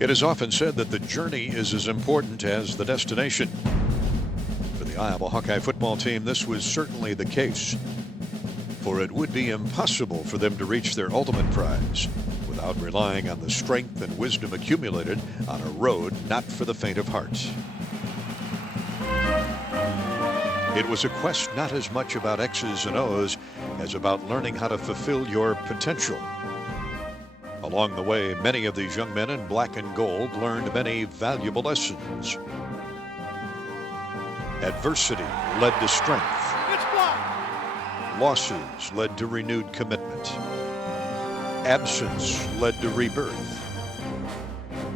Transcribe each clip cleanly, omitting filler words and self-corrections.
It is often said that the journey is as important as the destination. For the Iowa Hawkeye football team, this was certainly the case. For it would be impossible for them to reach their ultimate prize without relying on the strength and wisdom accumulated on a road not for the faint of heart. It was a quest not as much about X's and O's as about learning how to fulfill your potential. Along the way, many of these young men in black and gold learned many valuable lessons. Adversity led to strength. It's blocked. Losses led to renewed commitment. Absence led to rebirth.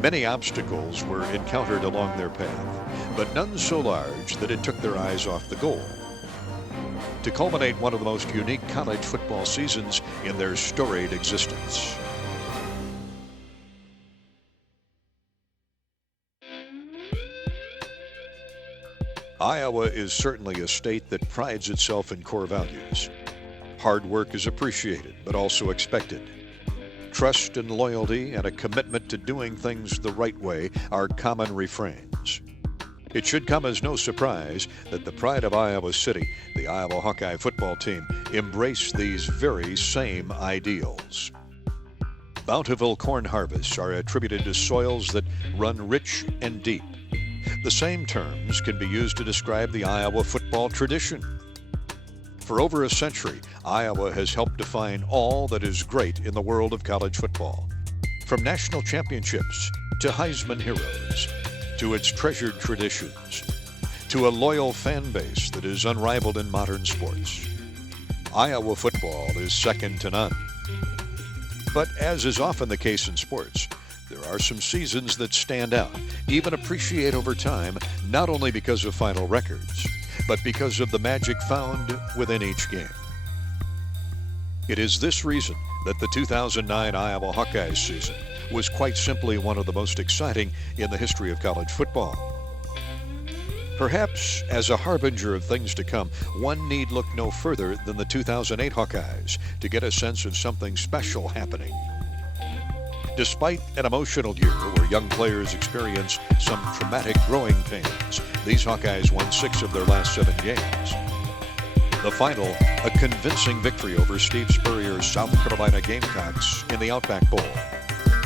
Many obstacles were encountered along their path, but none so large that it took their eyes off the goal. To culminate one of the most unique college football seasons in their storied existence. Iowa is certainly a state that prides itself in core values. Hard work is appreciated, but also expected. Trust and loyalty and a commitment to doing things the right way are common refrains. It should come as no surprise that the pride of Iowa City, the Iowa Hawkeye football team, embrace these very same ideals. Bountiful corn harvests are attributed to soils that run rich and deep. The same terms can be used to describe the Iowa football tradition. For over a century, Iowa has helped define all that is great in the world of college football. From national championships to Heisman heroes, to its treasured traditions, to a loyal fan base that is unrivaled in modern sports. Iowa football is second to none. But as is often the case in sports, there are some seasons that stand out, even appreciate over time, not only because of final records, but because of the magic found within each game. It is this reason that the 2009 Iowa Hawkeyes season was quite simply one of the most exciting in the history of college football. Perhaps as a harbinger of things to come, one need look no further than the 2008 Hawkeyes to get a sense of something special happening. Despite an emotional year where young players experience some traumatic growing pains, these Hawkeyes won 6 of their last 7 games. The final, a convincing victory over Steve Spurrier's South Carolina Gamecocks in the Outback Bowl.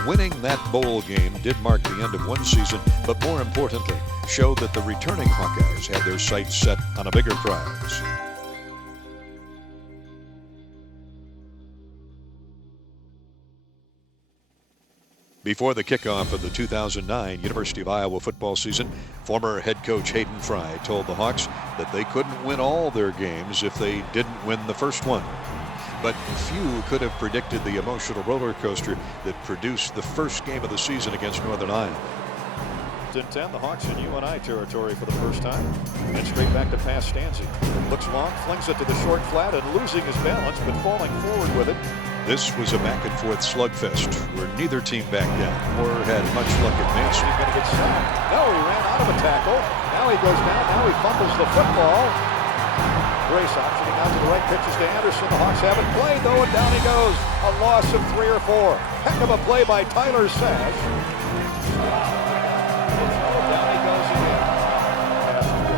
Winning that bowl game did mark the end of one season, but more importantly, showed that the returning Hawkeyes had their sights set on a bigger prize. Before the kickoff of the 2009 University of Iowa football season, former head coach Hayden Fry told the Hawks that they couldn't win all their games if they didn't win the first one. But few could have predicted the emotional roller coaster that produced the first game of the season against Northern Iowa. In 10, the Hawks in UNI territory for the first time. And straight back to pass Stanzi. Looks long, flings it to the short flat and losing his balance, but falling forward with it. This was a back-and-forth slugfest where neither team backed down or had much luck advancing. He's going to get sacked. No, he ran out of a tackle. Now he goes down. Now he fumbles the football. Grace optioning out to the right, pitches to Anderson. The Hawks haven't played, though, and down he goes. A loss of 3 or 4. Heck of a play by Tyler Sash. Down he goes again.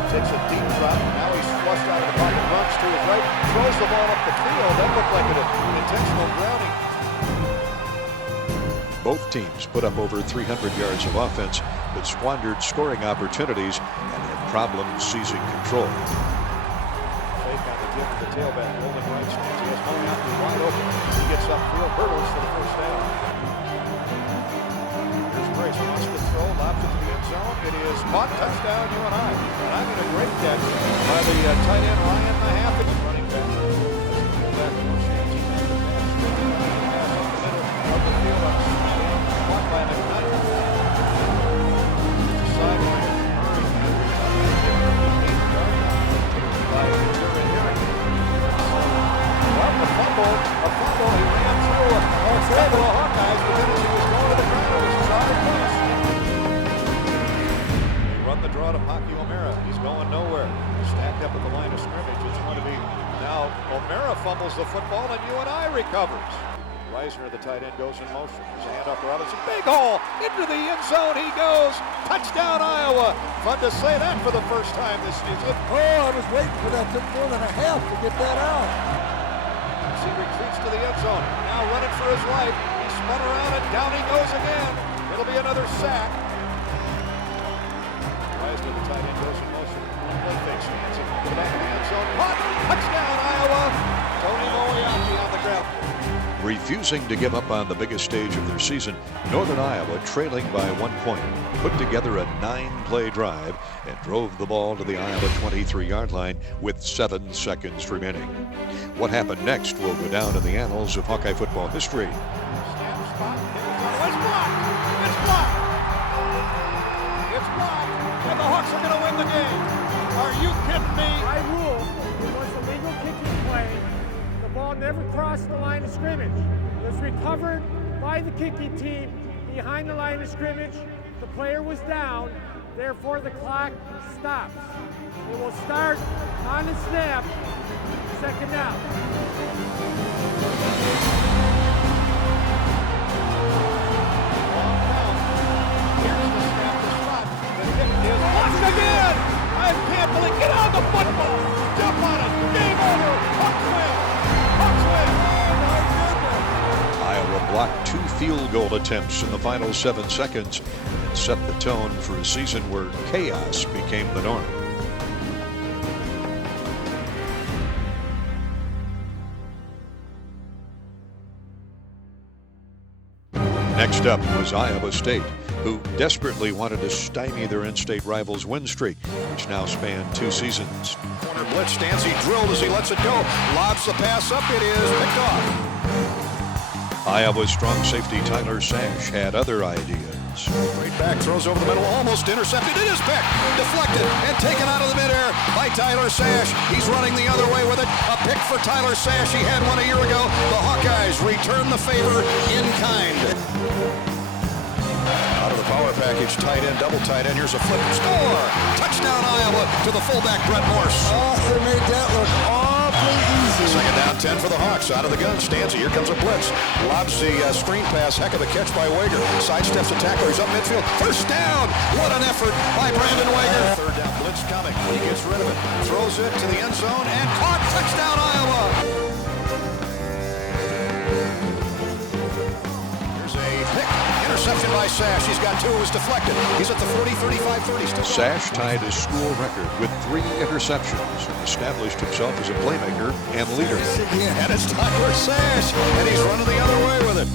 Takes a deep drop. Now he's flushed out of the pocket, runs to his right, throws the ball up the field. That looked like an intentional grounding. Both teams put up over 300 yards of offense, but squandered scoring opportunities and had problems seizing control. Fake on the gift to the tailback, holding right stance. He has going out to wide open. He gets upfield, hurdles for the first down. Here's Grace, wants to throw, lobs it to the end zone. It is caught, touchdown, UNI. And I mean a great catch by the tight end Ryan Mahaffey. Running back. That's the fullback. Pass up the middle of the field. Caught by McNutt. Sideline. By German Herring. Well, a fumble. He ran through a couple of Hawkeyes, but then as he was going to the ground, it was a try pass. They run the draw to Paki O'Mara. He's going nowhere. Stacked up at the line of scrimmage. It's going to be now O'Mara fumbles the football and UNI recovers. Reisner, the tight end, goes in motion. There's a handoff to Robinson. Big hole! Into the end zone he goes! Touchdown, Iowa! Fun to say that for the first time this season. Oh, I was waiting for that. Took more than a half to get that out. He retreats to the end zone. Now running for his life. He spun around and down he goes again. It'll be another sack. Reisner, the tight end, goes in motion. Play fake, stands it to the back of the end zone. Caught! Touchdown, Iowa! Tony Moriarty on the ground. Refusing to give up on the biggest stage of their season, Northern Iowa, trailing by 1 point, put together a 9-play drive and drove the ball to the Iowa 23-yard line with 7 seconds remaining. What happened next will go down in the annals of Hawkeye football history. Snap, spot, it's blocked! It's blocked! It's blocked! And the Hawks are going to win the game! Are you kidding me? By rule, it was a legal kicking play. The ball never crossed the line of scrimmage. It was recovered by the kicking team behind the line of scrimmage. The player was down, therefore the clock stops. It will start on the snap, second down. Here's the snap, the spot. The kick is blocked again! I can't believe, get on the football! Jump on it! Game over! Hawks win! Hawks win! Oh my goodness! Iowa blocked 2 field goal attempts in the final 7 seconds and set the tone for a season where chaos became the norm. Next up was Iowa State, who desperately wanted to stymie their in-state rivals' win streak, which now spanned 2 seasons. Corner blitz, Stancy drilled as he lets it go. Lobs the pass up, it is picked off. Iowa's strong safety Tyler Sash had other ideas. Straight back, throws over the middle, almost intercepted. It is picked, deflected, and taken out of the midair by Tyler Sash. He's running the other way with it. A pick for Tyler Sash. He had one a year ago. The Hawkeyes return the favor in kind. Out of the power package, tight end, double tight end. Here's a flip and score. Touchdown, Iowa, to the fullback, Brett Morse. Oh, they made that look awfully easy. Second down, 10 for the Hawks. Out of the gun, Stancy. Here comes a blitz. Lobs the screen pass. Heck of a catch by Wager. Sidesteps the tackler. He's up midfield. First down. What an effort by Brandon Wager. Third down, blitz coming. He gets rid of it. Throws it to the end zone and caught. Touchdown, Iowa. Here's a pick. Interception by Sash. He's got 2. It was deflected. He's at the 40, 35, 30. Still Sash tied his school record with 3 interceptions and established himself as a playmaker and leader. And it's Tyler Sash, and he's running the other way with it.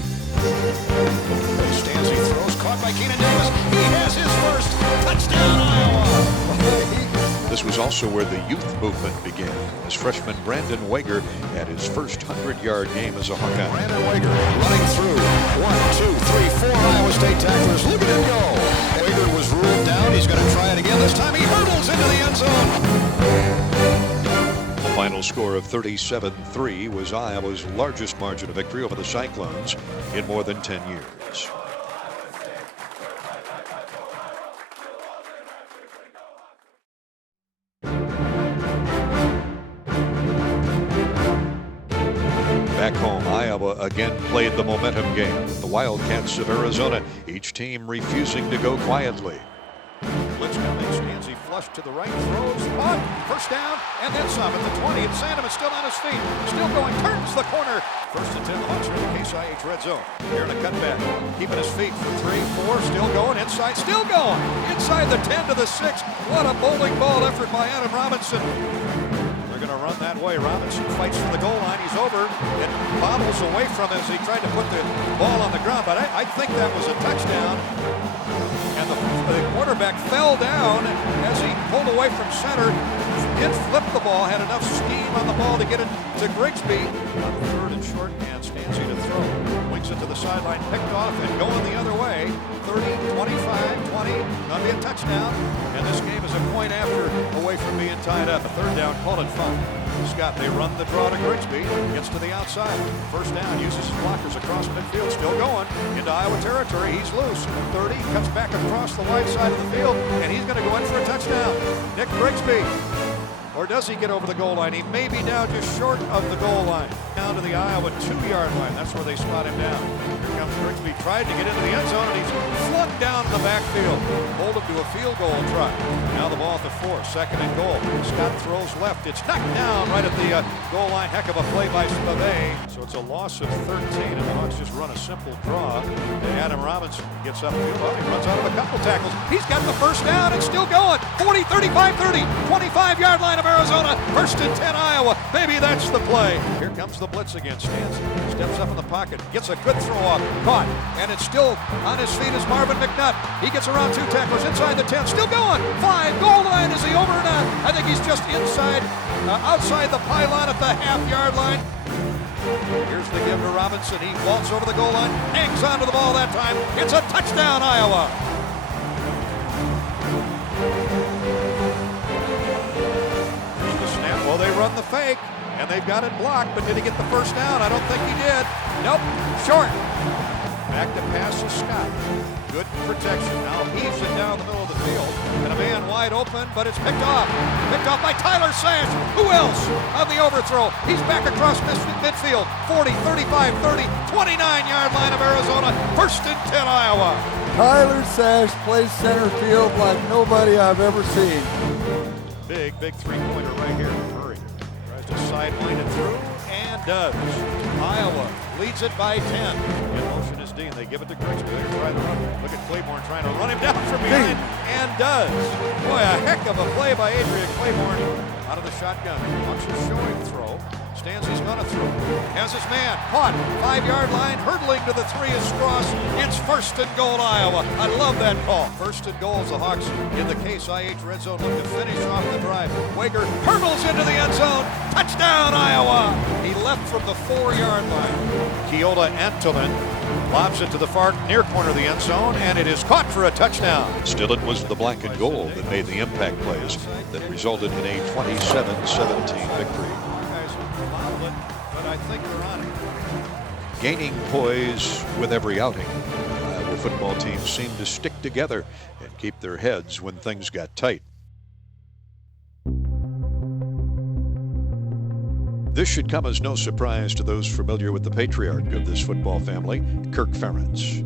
Stancy throws, caught by Keenan Davis. He has his first touchdown, Iowa. This was also where the youth movement began, as freshman Brandon Wager had his first 100-yard game as a Hawkeye. Brandon Wager running through 1, 2, 3, 4 Iowa State tacklers. Look at him go. Wager was ruled down. He's going to try it again. This time he hurdles into the end zone. The final score of 37-3 was Iowa's largest margin of victory over the Cyclones in more than 10 years. Back home, Iowa again played the momentum game with the Wildcats of Arizona, each team refusing to go quietly. Blitz coming, Stancy flush to the right, throws, caught, first down, and then some at the 20. And Sandeman still on his feet, still going, turns the corner. First and 10, Hawks are in the Case IH red zone. Here in a cutback, keeping his feet for 3, 4, still going, inside, still going. Inside the 10 to the 6. What a bowling ball effort by Adam Robinson. They're going to run that way. Robinson fights for the goal line. He's over and bobbles away from him as he tried to put the ball on the ground. But I think that was a touchdown. And the quarterback fell down as he pulled away from center. Did flip the ball, had enough steam on the ball to get it to Grigsby. On third and short, and Stancy to throw. Wings it to the sideline, picked off and going the other way. 30, 25, 20, gonna be a touchdown. And this game is a point after away from being tied up. A third down, call it fun. Scott, they run the draw to Grigsby, gets to the outside. First down, uses his blockers across midfield, still going into Iowa territory. He's loose. 30, cuts back across the wide side of the field, and he's going to go in for a touchdown. Nick Grigsby. Or does he get over the goal line? He may be down just short of the goal line. Down to the Iowa 2-yard line. That's where they spot him down. Here comes Grigsby. Tried to get into the end zone, and he's flunked down the backfield. Hold him to a field goal try. Now the ball at the 4, 2nd and goal. Scott throws left. It's knocked down right at the goal line. Heck of a play by Spivey. So it's a loss of 13, and the Hawks just run a simple draw. And Adam Robinson gets up. He runs out of a couple tackles. He's got the first down and still going. 40, 35, 30, 25-yard line of Arizona. 1st and 10 Iowa. Maybe that's the play. Here comes the blitz again. Stanzi steps up in the pocket. Gets a good throw off. Caught. And it's still on his feet is Marvin McNutt. He gets around 2 tacklers inside the 10. Still going. 5. Goal line. Is he over or not? I think he's just outside the pylon at the half-yard line. Here's the give to Robinson. He vaults over the goal line. Hangs onto the ball that time. It's a touchdown, Iowa. Well, they run the fake, and they've got it blocked, but did he get the first down? I don't think he did. Nope, short. Back to pass to Scott. Good protection. Now heaves it down the middle of the field, and a man wide open, but it's picked off. Picked off by Tyler Sash. Who else on the overthrow? He's back across midfield. 40, 35, 30, 29-yard line of Arizona. 1st and 10 Iowa. Tyler Sash plays center field like nobody I've ever seen. Big 3-pointer right here. Murray tries to sideline it through and does. Iowa leads it by 10. In motion is Dean. They give it to Grigsby. They try to run. Look at Claiborne trying to run him down from behind and does. Boy, a heck of a play by Adrian Claiborne out of the shotgun. Watch his showing throw. Stanzi's going to throw. Has his man caught. 5-yard line. Hurdling to the 3 is Strauss. It's 1st and goal, Iowa. I love that call. 1st and goal as the Hawks in the Case IH red zone look to finish off the drive. Wager hurdles into the end zone. Touchdown, Iowa. He left from the 4-yard line. Keola Antolin lobs it to the far near corner of the end zone, and it is caught for a touchdown. Still, it was the black and gold that made the impact plays that resulted in a 27-17 victory. But I think they're on it. Gaining poise with every outing, the Iowa football team seemed to stick together and keep their heads when things got tight. This should come as no surprise to those familiar with the patriarch of this football family, Kirk Ferentz.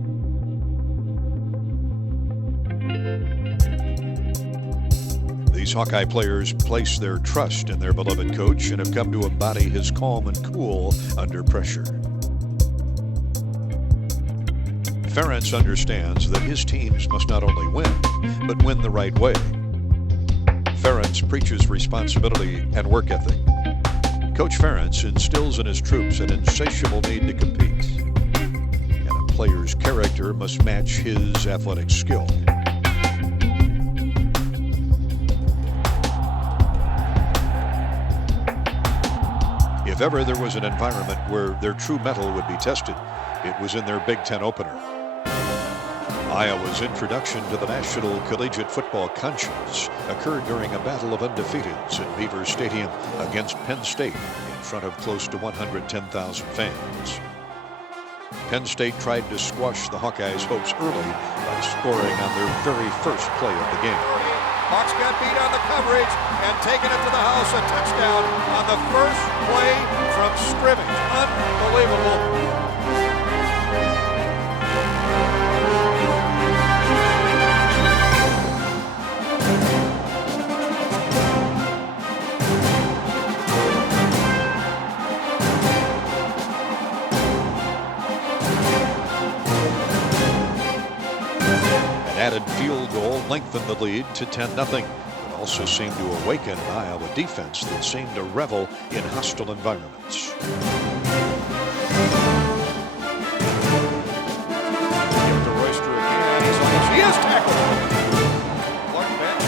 These Hawkeye players place their trust in their beloved coach and have come to embody his calm and cool under pressure. Ferentz understands that his teams must not only win, but win the right way. Ferentz preaches responsibility and work ethic. Coach Ferentz instills in his troops an insatiable need to compete, and a player's character must match his athletic skill. If ever there was an environment where their true mettle would be tested, it was in their Big Ten opener. Iowa's introduction to the National Collegiate Football conscience occurred during a battle of undefeateds at Beaver Stadium against Penn State in front of close to 110,000 fans. Penn State tried to squash the Hawkeyes' hopes early by scoring on their very first play of the game. Hawks got beat on the coverage and taking it to the house. A touchdown on the first play from scrimmage. Unbelievable. Added field goal lengthened the lead to 10-0, but also seemed to awaken an Iowa defense that seemed to revel in hostile environments. Give to Royster again. He is tackled. Clark Bench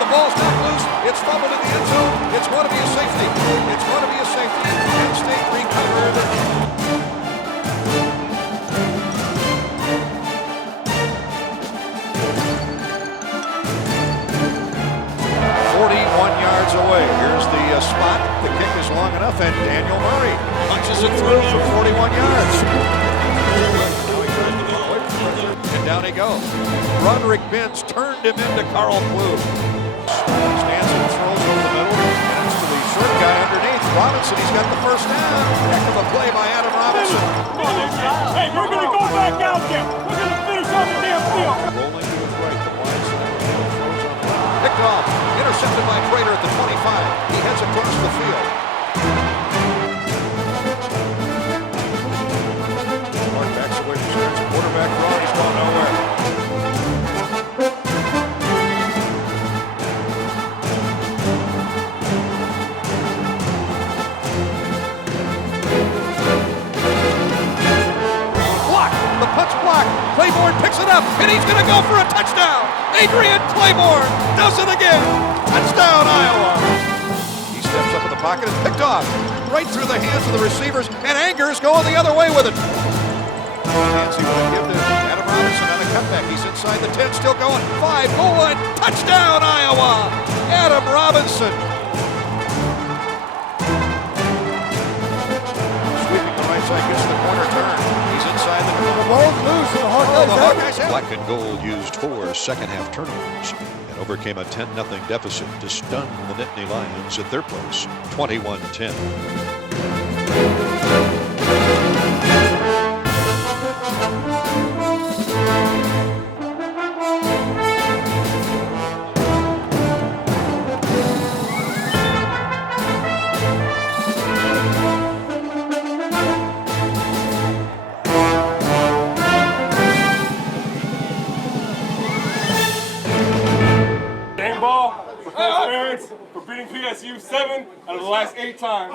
the ball's not loose. It's fumbled in the end zone. It's going to be a safety. It's going to be a safety. Penn State recovered. 41 yards away. Here's the spot. The kick is long enough, and Daniel Murray punches it through for 41 yards. And down he goes. Roderick Binns turned him into Carl Blue. Stands and throws over the middle. And it's to the short guy underneath. Robinson, he's got the first down. Heck of a play by Adam Robinson. Hey, we're going to go back out there. We're going to finish on the damn field. Rolling to his right, the wide side. Throws on the left. Picked off. Intercepted by Prater at the 25. He heads across the field. Mark backs away from scrimmage. Quarterback draw. He's going nowhere. Claiborne picks it up, and he's going to go for a touchdown. Adrian Claiborne does it again. Touchdown, Iowa. He steps up in the pocket and picked off right through the hands of the receivers, and Anger's going the other way with it. Nancy will give to Adam Robinson on a cutback. He's inside the 10, still going. 5, goal line, touchdown, Iowa. Adam Robinson. Sweeping the right side, gets the corner turn. He's inside the ball's loose, and the Hawkeyes have it. Black and gold used 4 second-half turnovers and overcame a 10-0 deficit to stun the Nittany Lions at their place, 21-10. For beating PSU 7 out of the last 8 times.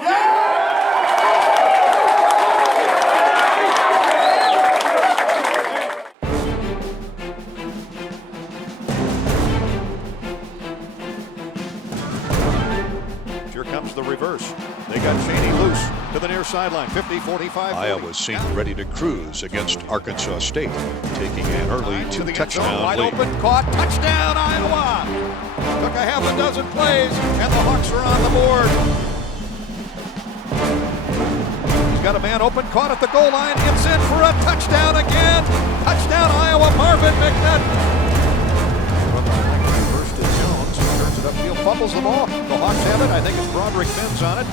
Here comes the reverse. They got Cheney loose to the near sideline. 50-45. Iowa seemed ready to cruise against Arkansas State, taking an early 2-touchdown wide lead. Open, caught, touchdown, Iowa! Took a half a dozen plays, and the Hawks are on the board. He's got a man open, caught at the goal line, gets in for a touchdown again. Touchdown, Iowa, Marvin McNutt. First to Jones, turns it upfield, fumbles the ball. The Hawks have it. I think it's Broderick Benz on it.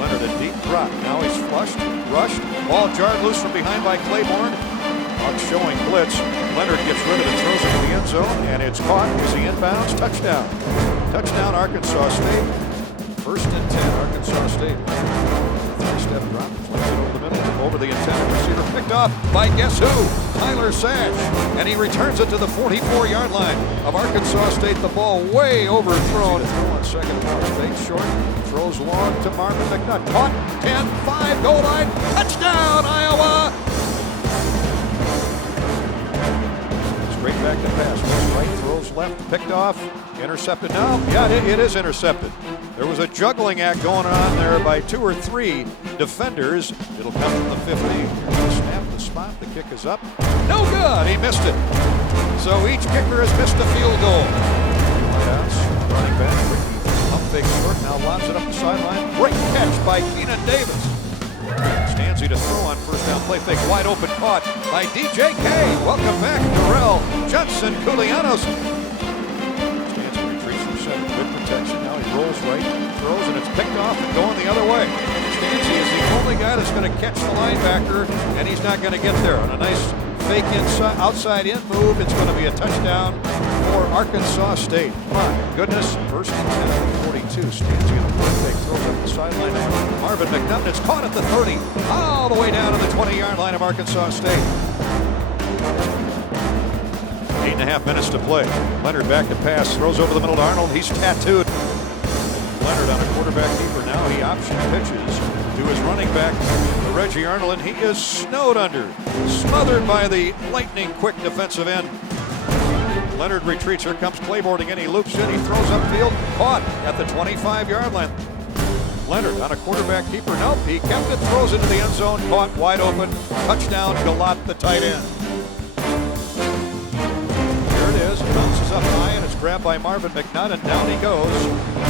Leonard a deep drop. Now he's flushed, rushed. Ball jarred loose from behind by Claiborne. Hawks showing blitz. Leonard gets rid of it, throws it to the end zone, and it's caught as he inbounds. Touchdown. Touchdown, Arkansas State. 1st and 10, Arkansas State. 3-step drop, flips it over the middle, over the intended receiver, picked off by guess who? Tyler Sash. And he returns it to the 44-yard line of Arkansas State. The ball way overthrown. Throw on second down. Fake short, throws long to Marvin McNutt. Caught, 10, 5, goal line, touchdown, Iowa! Straight back to pass. Goes right, throws left, picked off, intercepted. No, yeah, it is intercepted. There was a juggling act going on there by 2 or 3 defenders. It'll come from the 15. Snap the spot. The kick is up. No good. He missed it. So each kicker has missed a field goal. Running back. Pump fake short. Now lobs it up the sideline. Great catch by Keenan Davis. Stanzi to throw on first down play fake. Wide open caught by DJK. Welcome back, Darrell Johnson Koulianos. Stanzi retreats from center. Good protection. Now he rolls right, throws, and it's picked off and going the other way. Stanzi is the only guy that's going to catch the linebacker, and he's not going to get there. On a nice fake inside, outside in move, it's going to be a touchdown for Arkansas State. My goodness, 1st and 10, 42. Stanzi in a fake, throws up the sideline. Marvin McNutt, it's caught at the 30, all the way down to the 20-yard line of Arkansas State. 8.5 minutes to play. Leonard back to pass, throws over the middle to Arnold. He's tattooed. Leonard on a quarterback keeper. Now he option pitches to his running back, Reggie Arnold, and he is snowed under, smothered by the lightning-quick defensive end. Leonard retreats. Here comes Claiborne again. He loops in. He throws upfield. Caught at the 25-yard line. Leonard on a quarterback keeper. Nope, he kept it. Throws into the end zone. Caught wide open. Touchdown, Galot, the tight end. Here it is. Bounces up high, and it's grabbed by Marvin McNutt, and down he goes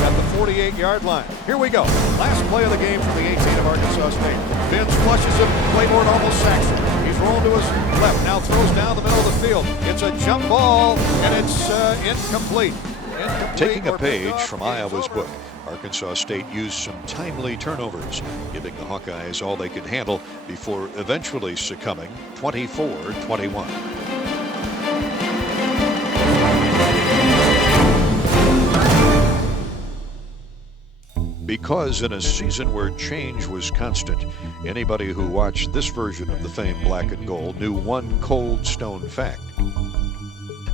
at the 48-yard line. Here we go. Last play of the game from the 18 of Arkansas State. Vince flushes him. Claiborne almost sacks him. He's thrown to his left. Now throws down the middle of the field. It's a jump ball, and it's incomplete. Taking a page from Iowa's book, Arkansas State used some timely turnovers, giving the Hawkeyes all they could handle before eventually succumbing 24-21. Because in a season where change was constant, anybody who watched this version of the famed black and gold knew one cold stone fact.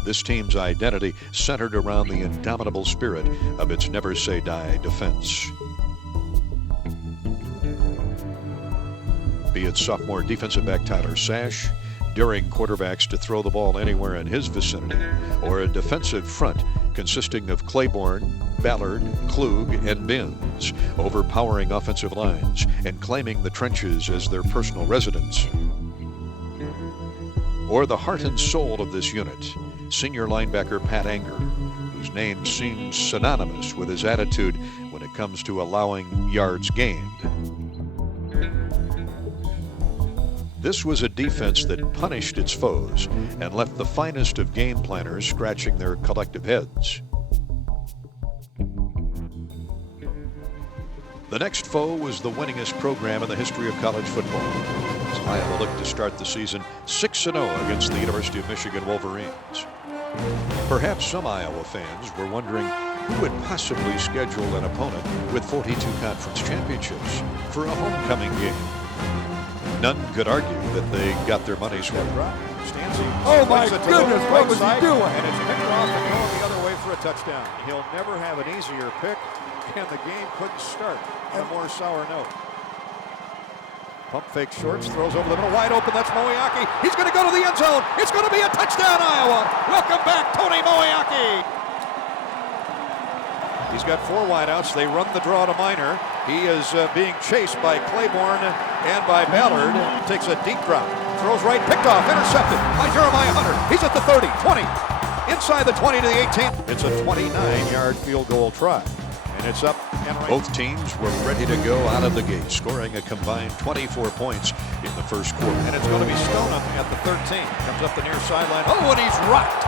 This team's identity centered around the indomitable spirit of its never-say-die defense. Be it sophomore defensive back Tyler Sash, daring quarterbacks to throw the ball anywhere in his vicinity, or a defensive front consisting of Claiborne, Ballard, Klug, and Binns, overpowering offensive lines and claiming the trenches as their personal residence. Or the heart and soul of this unit, senior linebacker Pat Anger, whose name seems synonymous with his attitude when it comes to allowing yards gained. This was a defense that punished its foes and left the finest of game planners scratching their collective heads. The next foe was the winningest program in the history of college football, as Iowa looked to start the season 6-0 against the University of Michigan Wolverines. Perhaps some Iowa fans were wondering who would possibly schedule an opponent with 42 conference championships for a homecoming game. None could argue that they got their money's worth. Oh my goodness, what was he doing? And it's picked off and going the other way for a touchdown. He'll never have an easier pick, and the game couldn't start on a more sour note. Pump fake shorts, throws over the middle, wide open, that's Moiaki. He's going to go to the end zone. It's going to be a touchdown, Iowa. Welcome back, Tony Moiaki. He's got 4 wideouts. They run the draw to Minor. He is being chased by Claiborne and by Ballard. Takes a deep drop. Throws right, picked off, intercepted by Jeremiah Hunter. He's at the 30, 20. Inside the 20 to the 18. It's a 29-yard field goal try. And it's up and right. Both teams were ready to go out of the gate, scoring a combined 24 points in the first quarter. And it's going to be Stoneham at the 13. Comes up the near sideline. Oh, and he's rocked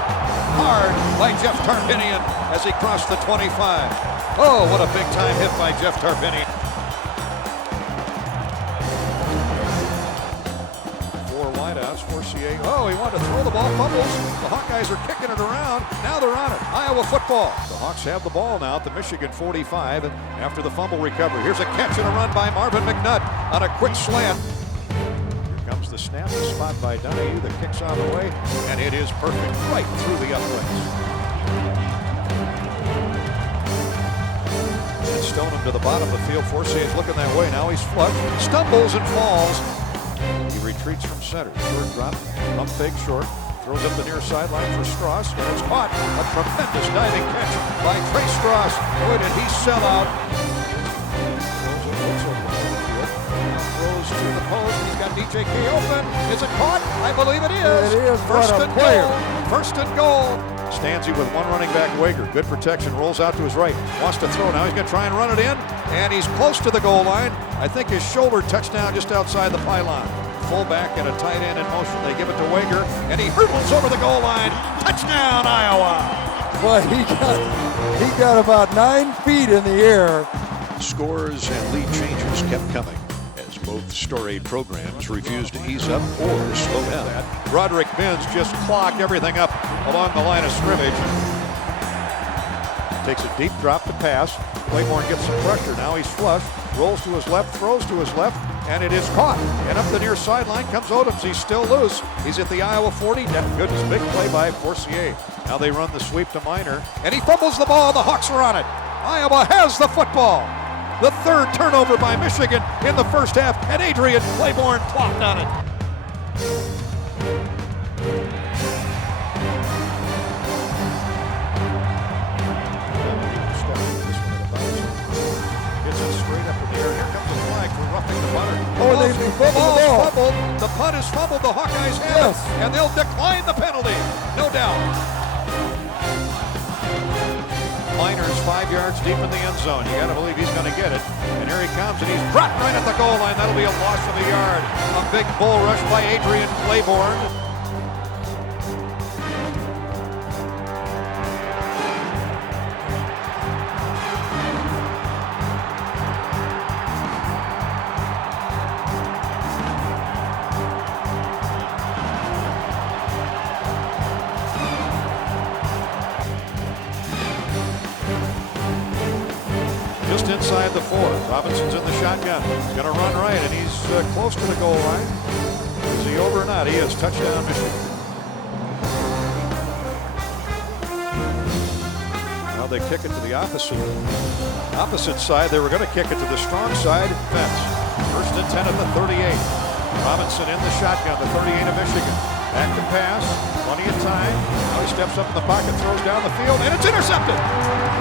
hard by Jeff Tarpinian as he crossed the 25. Oh, what a big-time hit by Jeff Tarpinian. 4 wideouts, 4 CA. Oh, he wanted to throw the ball, fumbles. The Hawkeyes are kicking it around. Now they're on it. Iowa football. The Hawks have the ball now at the Michigan 45 after the fumble recovery. Here's a catch and a run by Marvin McNutt on a quick slant. Here comes the snap, the spot by Donahue. The kick's on the way, and it is perfect right through the uprights. And Stoneham to the bottom of the field. Forsyth is looking that way. Now he's flushed, stumbles and falls. He retreats from center. Short drop, pump fake short. Throws up the near sideline for Strauss, and it's caught. A tremendous diving catch by Trey Strauss. Boy, did he sell out. Throws to the post. He's got DJK open. Is it caught? I believe it is. It is. First What a and player. goal. First and goal. Stanzi with one running back, Wager. Good protection. Rolls out to his right. Wants to throw. Now he's going to try and run it in. And he's close to the goal line. I think his shoulder touched down just outside the pylon. Fullback and a tight end in motion. They give it to Wager, and he hurdles over the goal line. Touchdown, Iowa! Well, he got about 9 feet in the air. Scores and lead changes kept coming as both storied programs refused to ease up or slow down. Roderick Binns just clogged everything up along the line of scrimmage. Takes a deep drop to pass. Claiborne gets some pressure. Now he's flush. Rolls to his left, throws to his left, and it is caught. And up the near sideline comes Odoms. He's still loose. He's at the Iowa 40. Goodness, big play by Forcier. Now they run the sweep to Minor, and he fumbles the ball. The Hawks are on it. Iowa has the football. The 3rd turnover by Michigan in the first half, and Adrian Claiborne plopped on it. Straight up in the air. Here comes the flag for roughing the punter. Oh, they fumbled the ball. Fumbled. The punt is fumbled. The Hawkeyes have it, and they'll decline the penalty. No doubt. Minor's 5 yards deep in the end zone. You got to believe he's going to get it. And here he comes, and he's dropped right at the goal line. That'll be a loss of a yard. A big bull rush by Adrian Claiborne. Just inside the 4. Robinson's in the shotgun. He's going to run right, and he's close to the goal line. Is he over or not? He is. Touchdown, Michigan. Now they kick it to the opposite side. They were going to kick it to the strong side fence. 1st and 10 at the 38. Robinson in the shotgun, the 38 of Michigan. Back to pass, plenty of time. Now he steps up in the pocket, throws down the field, and it's intercepted.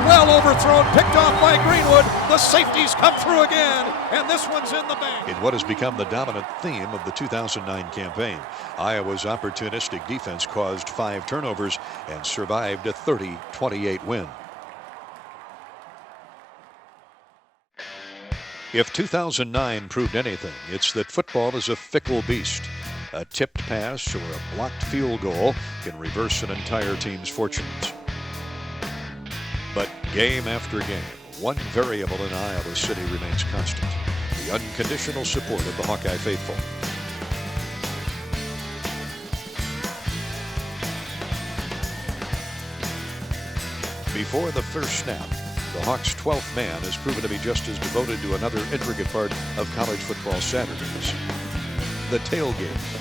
Well overthrown, picked off by Greenwood. The safeties come through again, and this one's in the bank. In what has become the dominant theme of the 2009 campaign, Iowa's opportunistic defense caused 5 turnovers and survived a 30-28 win. If 2009 proved anything, it's that football is a fickle beast. A tipped pass or a blocked field goal can reverse an entire team's fortunes. But game after game, one variable in Iowa City remains constant: the unconditional support of the Hawkeye faithful. Before the first snap, the Hawks' 12th man has proven to be just as devoted to another intricate part of college football Saturdays: the tailgate.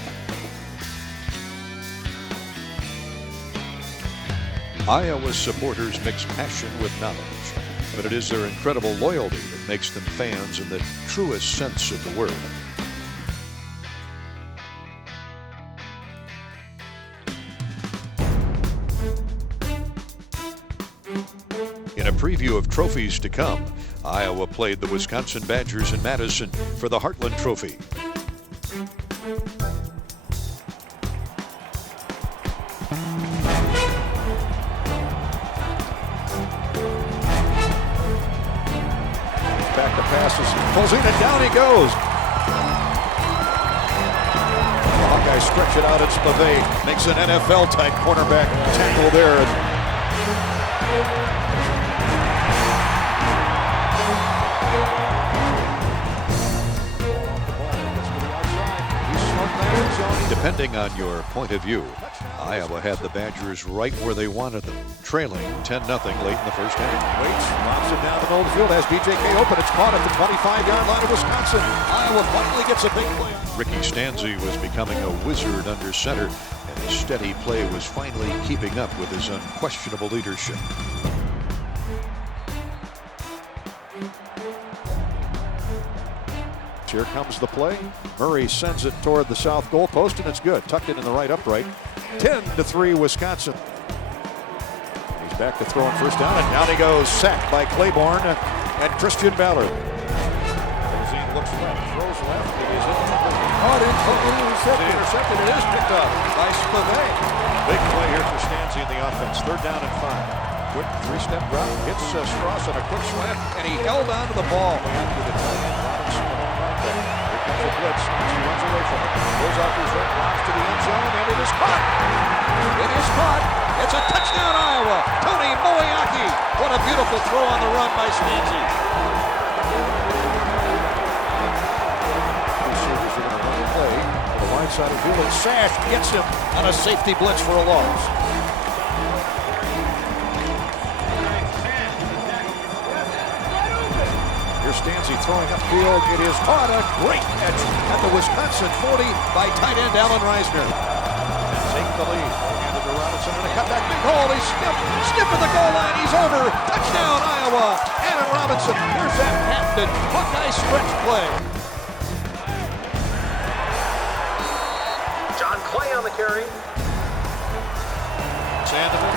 Iowa supporters mix passion with knowledge, but it is their incredible loyalty that makes them fans in the truest sense of the word. In a preview of trophies to come, Iowa played the Wisconsin Badgers in Madison for the Heartland Trophy. Back to passes, pulls in and down he goes. The Hawkeyes stretch it out at Spivey, makes an NFL-type cornerback tackle there. Depending on your point of view, Iowa had the Badgers right where they wanted them, trailing 10-0 late in the first half. Waits, lobs it down the middle of the field, has BJK open. It's caught at the 25-yard line of Wisconsin. Iowa finally gets a big play. Ricky Stanzi was becoming a wizard under center, and his steady play was finally keeping up with his unquestionable leadership. Here comes the play. Murray sends it toward the south goal post, and it's good. Tucked it in the right upright. 10-3 Wisconsin. He's back to throw on first down, and down he goes. Sacked by Claiborne and Christian Ballard. Lozine looks left, throws left. It is intercepted. It is picked up by Spivey. Big play here for Stanzi in the offense. 3rd down and 5. Quick 3-step drop, hits Strauss on a quick slant, and he held on to the ball. After the tight end, Robinson right there. Here comes a blitz. He runs away from it. Goes off his right, blocks to the end zone, and it is caught. It is caught. It's a touchdown, Iowa. Tony Moeaki. What a beautiful throw on the run by Stanzi. Receivers are going to run the play to the wide side of the field, and Sash gets him on a safety blitz for a loss. Stanzi throwing upfield. It is caught. A great catch at the Wisconsin 40 by tight end Alan Reisner. And take the lead. Handed to Robinson in a cutback. Big hole. He's skipping the goal line. He's over. Touchdown, Iowa. Adam Robinson. Here's that patented Hawkeye stretch play. John Clay on the carry. Sandoval,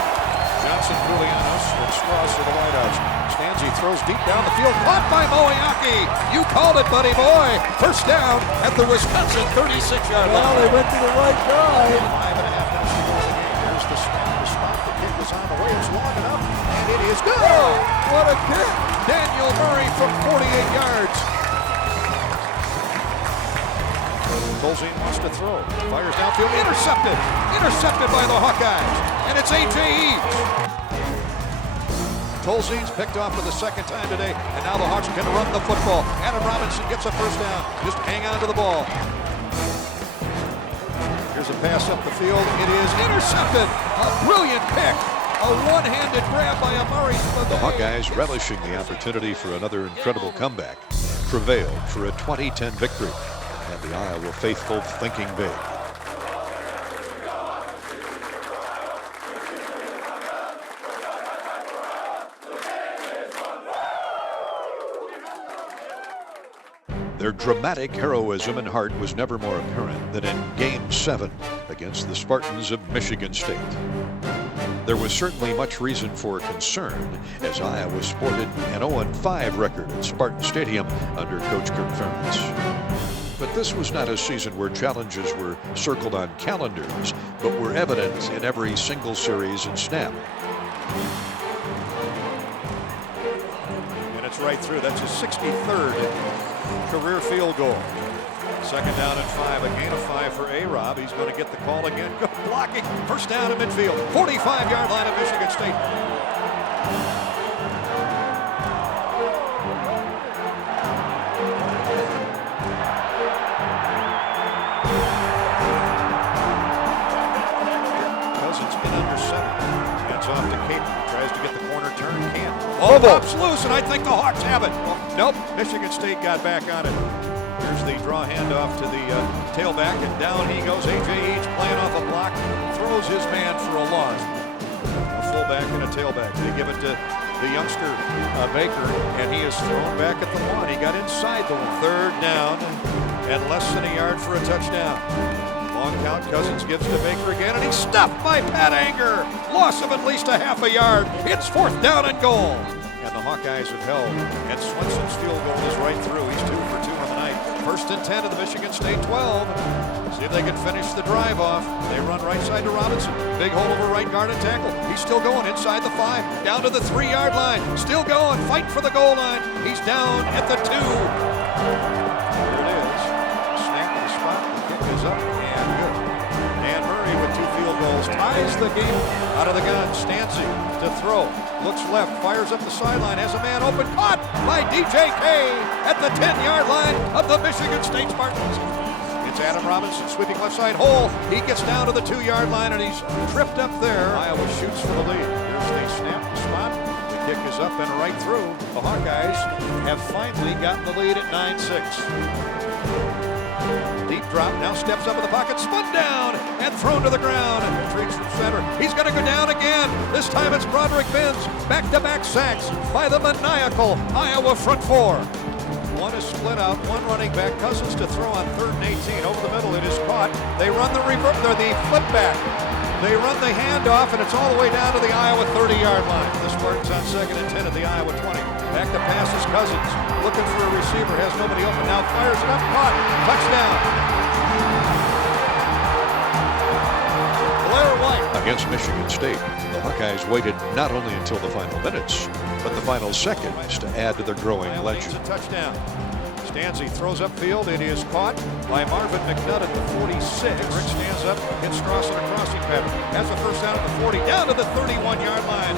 Johnson, Julianos, and Strauss for the wideouts. Stanzi throws deep down the field, caught by Moeaki. You called it, buddy boy. First down at the Wisconsin 36-yard line. Well, they went to the right guy. 5.5 minutes to go in the game. Here's the spot. The kick is on the way. It's long enough, and it is good. What a kick! Daniel Murray from 48 yards. Tolzien wants to throw. Fires downfield. Intercepted. Intercepted by the Hawkeyes. And it's A.J. Eads. Tolzien's picked off for the second time today. And now the Hawks can run the football. Adam Robinson gets a first down. Just hang on to the ball. Here's a pass up the field. It is intercepted. A brilliant pick. A one-handed grab by Amari. The Hawkeyes, relishing the opportunity for another incredible comeback, prevailed for a 20-10 victory. And the Iowa faithful thinking big. Their dramatic heroism and heart was never more apparent than in Game 7 against the Spartans of Michigan State. There was certainly much reason for concern as Iowa sported an 0-5 record at Spartan Stadium under Coach Kirk Ferentz. But this was not a season where challenges were circled on calendars, but were evident in every single series and snap. And it's right through. That's his 63rd career field goal. Second down and 5. A gain of 5 for A-Rob. He's going to get the call again. Good blocking. First down at midfield. 45-yard line of Michigan State. Cousins in under center. Hands off to Cape. Tries to get the corner turn. Can't. Oh, pops loose, and I think the Hawks have it. Oh, nope. Michigan State got back on it. Here's the draw handoff to the tailback, and down he goes. A.J. Eads playing off a block, throws his man for a loss. A fullback and a tailback. They give it to the youngster Baker, and he is thrown back at the 1. He got inside the 1. Third down, and less than a yard for a touchdown. Long count. Cousins gives to Baker again, and he's stuffed by Pat Anger. Loss of at least a half a yard. It's 4th down and goal. And the Hawkeyes have held, and Swenson's field goal is right through. He's 2 for 2 on the night. 1st and 10 to the Michigan State 12. See if they can finish the drive off. They run right side to Robinson. Big hole over right guard and tackle. He's still going inside the 5. Down to the 3-yard line. Still going. Fight for the goal line. He's down at the 2. There it is. Snap to the spot. The kick is up and good. Dan Murray with 2 field goals. Ties the game out of the gun. Stancy to throw. Looks left, fires up the sideline, has a man open, caught by DJK at the 10-yard line of the Michigan State Spartans. It's Adam Robinson sweeping left side hole. He gets down to the 2-yard line and he's tripped up there. Iowa shoots for the lead. There's the snap, the spot. The kick is up and right through. The Hawkeyes have finally gotten the lead at 9-6. Deep drop, now steps up in the pocket, spun down and thrown to the ground. Retreats from center. He's going to go down again. This time it's Broderick Benz. Back-to-back sacks by the maniacal Iowa front 4. One is split out, one running back. Cousins to throw on 3rd and 18. Over the middle, it is caught. They run the flip back. They run the handoff, and it's all the way down to the Iowa 30-yard line. The Spartans on 2nd and 10 at the Iowa 20. Back to pass is Cousins. Looking for a receiver, has nobody open. Now fires it up, caught. Touchdown. Blair White. Against Michigan State, the Hawkeyes waited not only until the final minutes, but the final seconds to add to their growing legend. A touchdown. Stancy throws upfield. It is caught by Marvin McNutt at the 46. Rick stands up, hits Strauss in a crossing pattern. Has a first down at the 40, down to the 31-yard line.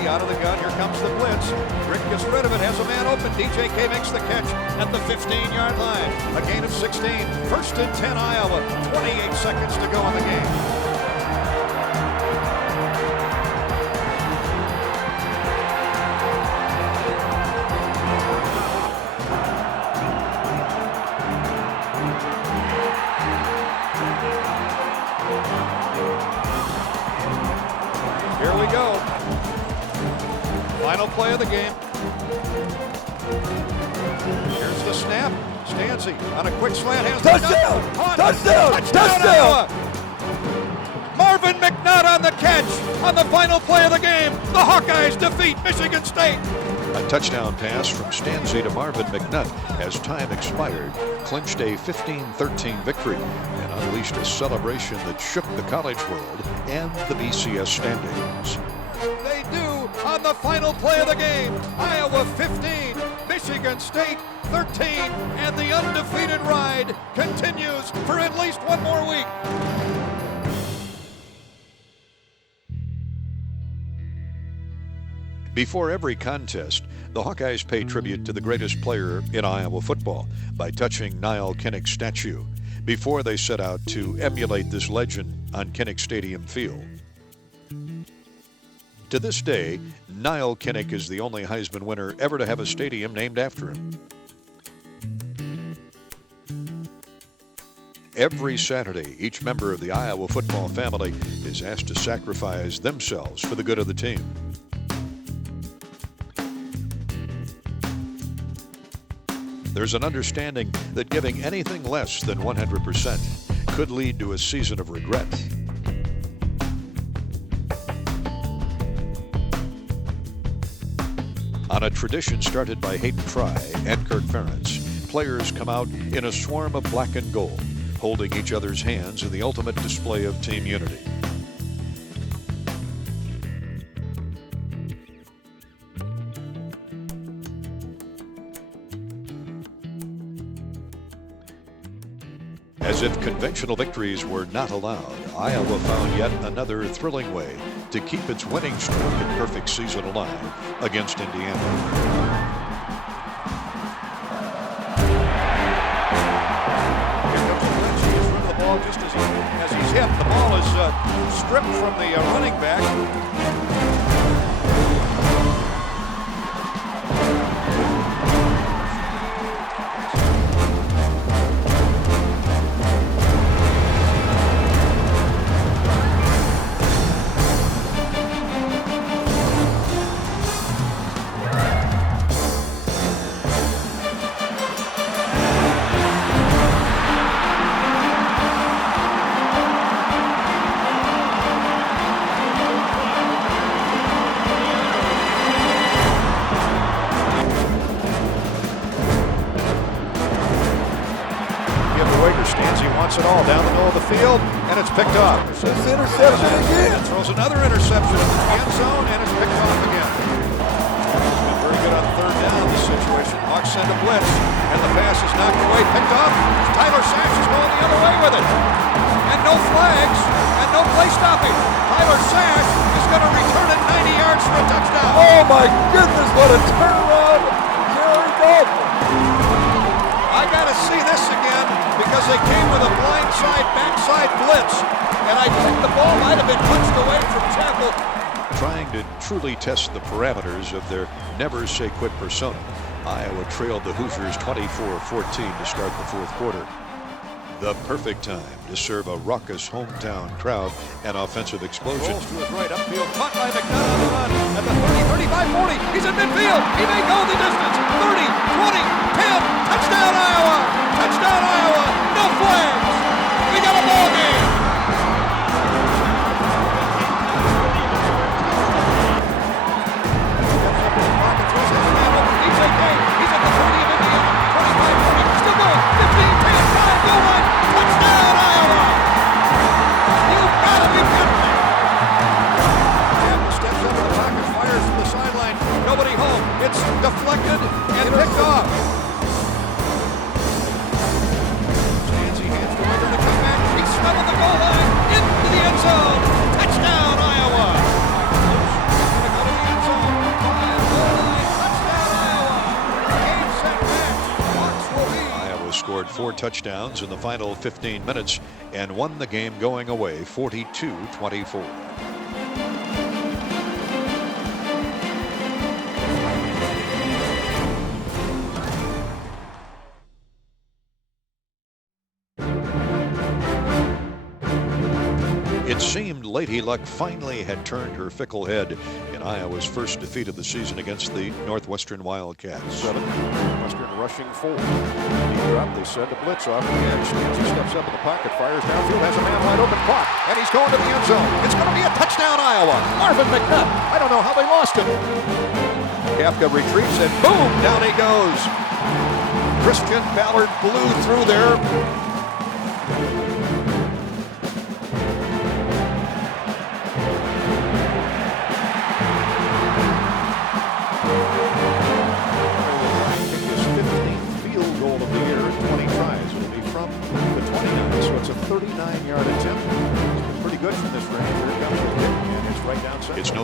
He out of the gun. Here comes the blitz. Rick gets rid of it, has a man open. DJK makes the catch at the 15-yard line. A gain of 16. 1st and 10 Iowa. 28 seconds to go in the game. Here we go. Final play of the game. Here's the snap. Stancy on a quick slant. Has Touchdown! Touchdown! Touchdown! Iowa! Marvin McNutt on the catch on the final play of the game. The Hawkeyes defeat Michigan State. A touchdown pass from Stancy to Marvin McNutt as time expired clinched a 15-13 victory and unleashed a celebration that shook the college world and the BCS standings. They do. on the final play of the game. Iowa 15, Michigan State 13, and the undefeated ride continues for at least one more week. Before every contest, the Hawkeyes pay tribute to the greatest player in Iowa football by touching Niall Kinnick's statue before they set out to emulate this legend on Kinnick Stadium field. To this day, Niall Kinnick is the only Heisman winner ever to have a stadium named after him. Every Saturday, each member of the Iowa football family is asked to sacrifice themselves for the good of the team. There's an understanding that giving anything less than 100% could lead to a season of regret. On a tradition started by Hayden Fry and Kirk Ferentz, players come out in a swarm of black and gold, holding each other's hands in the ultimate display of team unity. As if conventional victories were not allowed, Iowa found yet another thrilling way to keep its winning streak and perfect season alive against Indiana. Here comes the blitz. He gets rid of the ball just as he's hit. The ball is stripped from the running back. Stands, he wants it all down the middle of the field, and it's picked up. It's interception again. Throws another interception in the end zone, and it's picked off again. He's been very good on third down in this situation. Hawks send a blitz, and the pass is knocked away, picked off. Tyler Sash is going the other way with it. And no flags, and no play stopping. Tyler Sash is going to return it 90 yards for a touchdown. Oh my goodness, what a turnaround. Jerry Dalton. I got to see this again because they came with a blindside, backside blitz, and I think the ball might have been punched away from tackle. Trying to truly test the parameters of their never-say-quit persona, Iowa trailed the Hoosiers 24-14 to start the fourth quarter. The perfect time to serve a raucous hometown crowd and offensive explosion. Rolls to his right, upfield, caught by McNutt on the run at the 30, 35, 40. He's in midfield. He may go the distance. 30, 20, 10. Touchdown, Iowa! Touchdown, Iowa! No flags! We got a ball game! He's okay. He's at the 30 of Indiana. 25, 40. Still going. 15, 10, 5, goal line. Touchdown, Iowa! You gotta be kidding me! Campbell steps into the pocket, fires from the sideline. Nobody home. It's deflected and picked off. Stanzi hands to Weber to come back. He smelled the goal line into the end zone. Touchdown, Iowa! Gonna go to the end zone. Goal line. Touchdown, Iowa! Game, set, match. Hawks will be. Iowa scored 4 touchdowns in the final 15 minutes and won the game going away 42-24. It seemed Lady Luck finally had turned her fickle head in Iowa's first defeat of the season against the Northwestern Wildcats. Western rushing forward. He dropped. They send a blitz off again. Stanzi steps up in the pocket, fires downfield, has a man wide open clock, and he's going to the end zone. It's going to be a touchdown, Iowa. Marvin McNutt. I don't know how they lost him. Kafka retreats, and boom, down he goes. Christian Ballard blew through there.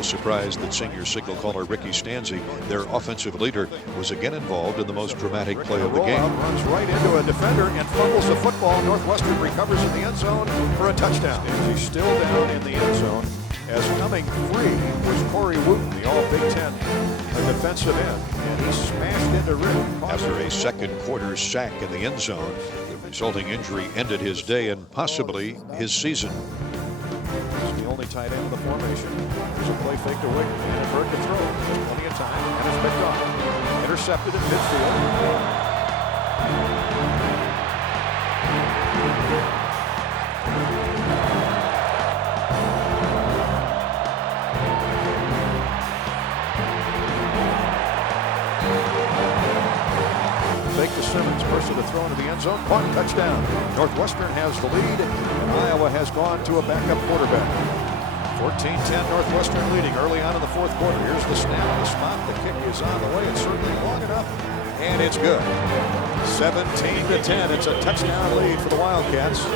surprised that senior signal caller Ricky Stanzi, their offensive leader, was again involved in the most dramatic play of the game. Runs right into a defender and fumbles the football. Northwestern recovers in the end zone for a touchdown. Stanzi still down in the end zone, as coming free was Corey Wooten, the All-Big Ten defensive end, and he smashed into Rick. After a second quarter sack in the end zone, the resulting injury ended his day and possibly his season. He's the only tight end in the formation. There's a play fake to Wick, and a bird to throw. There's plenty of time, and it's picked off. Intercepted in midfield. Fake to Simmons, Mercer to throw into the end zone, caught, touchdown. Northwestern has the lead, and Iowa has gone to a backup quarterback. 14-10 Northwestern leading early on in the fourth quarter. Here's the snap, the spot, the kick is on the way. It's certainly long enough, and it's good. 17-10, it's a touchdown lead for the Wildcats.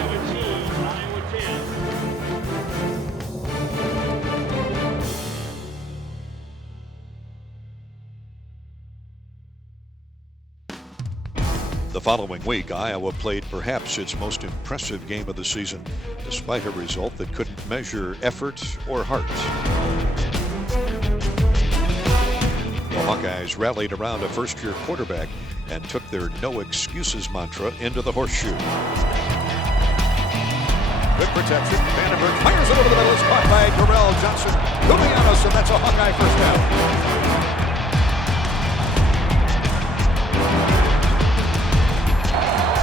The following week, Iowa played perhaps its most impressive game of the season, despite a result that couldn't measure effort or heart. The Hawkeyes rallied around a first-year quarterback and took their no excuses mantra into the horseshoe. Good protection. Vandenberg fires it over the middle. It's caught by Darrell Johnson. Julianos, and that's a Hawkeye first down.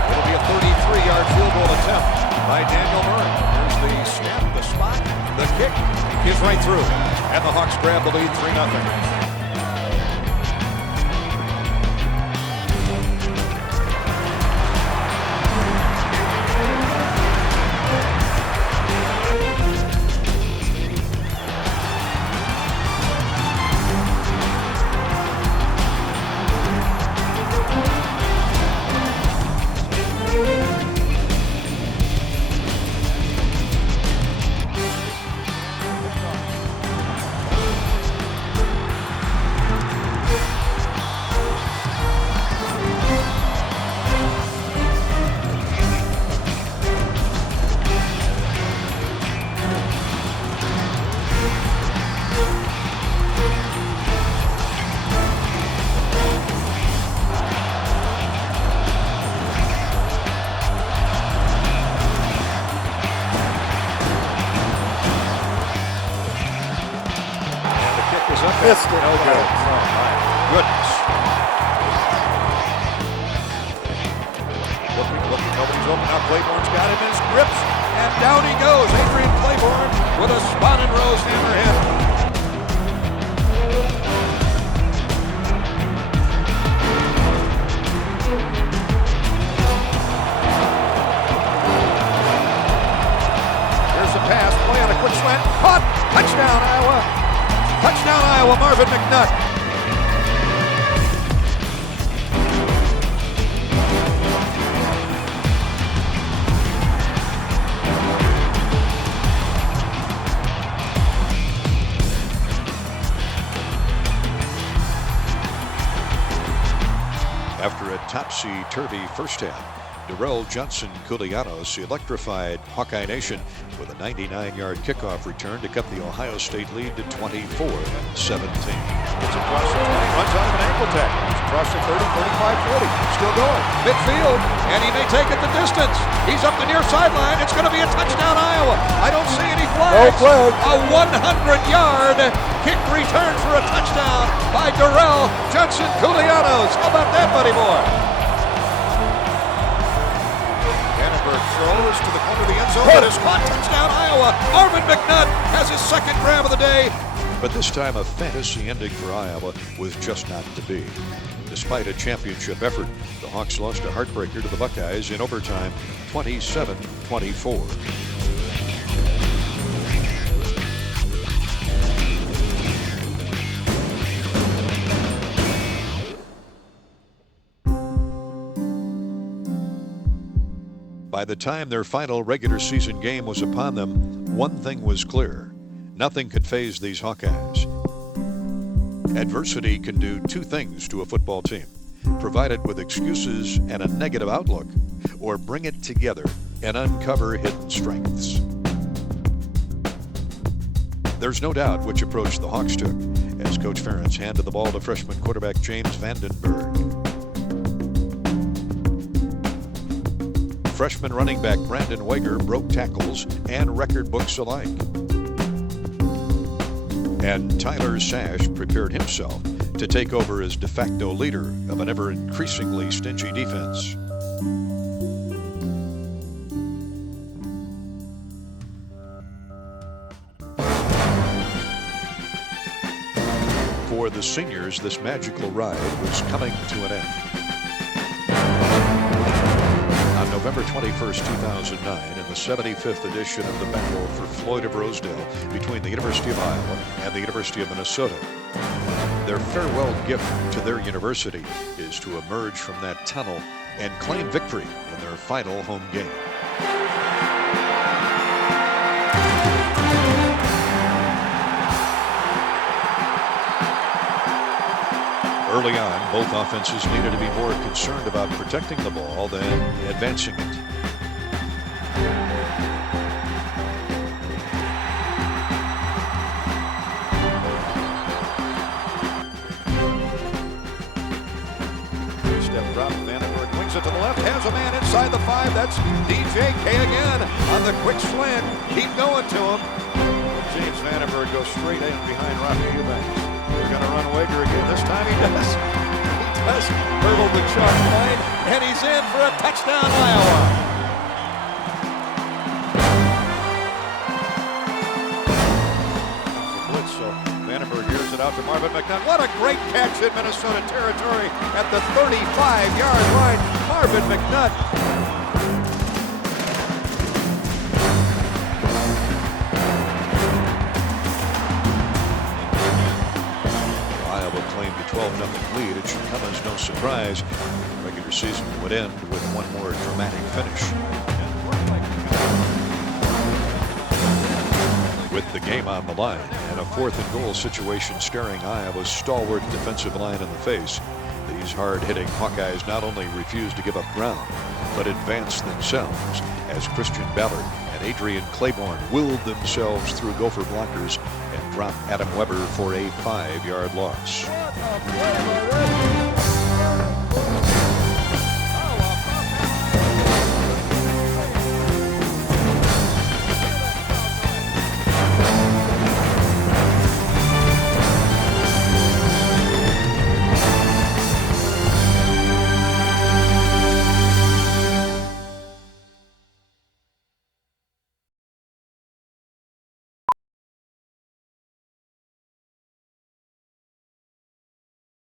It'll be a 33-yard field goal attempt by Daniel Murray. There's the snap, the spot, the kick is right through. And the Hawks grab the lead 3-0. Missed it. No good. Oh, my goodness. Looking, nobody's open. Now Claiborne's got him in his grips, and down he goes. Adrian Claiborne with a spot and Rose hammerhead. Here's the pass, play on a quick slant, caught, touchdown Iowa. Touchdown Iowa, Marvin McNutt. After a topsy-turvy first half, Darrell Johnson Culianos electrified Hawkeye Nation with a 99-yard kickoff return to cut the Ohio State lead to 24-17. It's across the 20, runs out of an ankle tackle. It's across the 30, 35, 40. Still going. Midfield, and he may take it the distance. He's up the near sideline. It's going to be a touchdown, Iowa. I don't see any flags. No flag. A 100-yard kick return for a touchdown by Darrell Johnson Culianos. How about that, buddy boy? Throws to the corner of the end zone. It is caught. Touchdown, Iowa. Marvin McNutt has his second grab of the day. But this time a fantasy ending for Iowa was just not to be. Despite a championship effort, the Hawks lost a heartbreaker to the Buckeyes in overtime, 27-24. By the time their final regular season game was upon them, one thing was clear. Nothing could faze these Hawkeyes. Adversity can do two things to a football team: provide it with excuses and a negative outlook, or bring it together and uncover hidden strengths. There's no doubt which approach the Hawks took as Coach Ferentz handed the ball to freshman quarterback James Vandenberg. Freshman running back Brandon Wager broke tackles and record books alike. And Tyler Sash prepared himself to take over as de facto leader of an ever-increasingly stingy defense. For the seniors, this magical ride was coming to an end. On November 21st, 2009, in the 75th edition of the Battle for Floyd of Rosedale between the University of Iowa and the University of Minnesota, their farewell gift to their university is to emerge from that tunnel and claim victory in their final home game. Early on, both offenses needed to be more concerned about protecting the ball than advancing it. Step drop, Vandenberg wings it to the left, has a man inside the 5. That's DJ K again on the quick slant. Keep going to him. James Vandenberg goes straight in behind Rocky Eubanks. They're going to run Wager again. This time he does. He does. Hurdle the chalk line, and he's in for a touchdown, Iowa. Blitz, so Vandenberg hears it out to Marvin McNutt. What a great catch in Minnesota territory at the 35-yard line. Marvin McNutt. Claimed a 12-0 lead. It should come as no surprise. The regular season would end with one more dramatic finish. With the game on the line and a 4th and goal situation staring Iowa's stalwart defensive line in the face, these hard-hitting Hawkeyes not only refused to give up ground, but advanced themselves as Christian Ballard and Adrian Claiborne willed themselves through Gopher blockers and dropped Adam Weber for a 5-yard loss.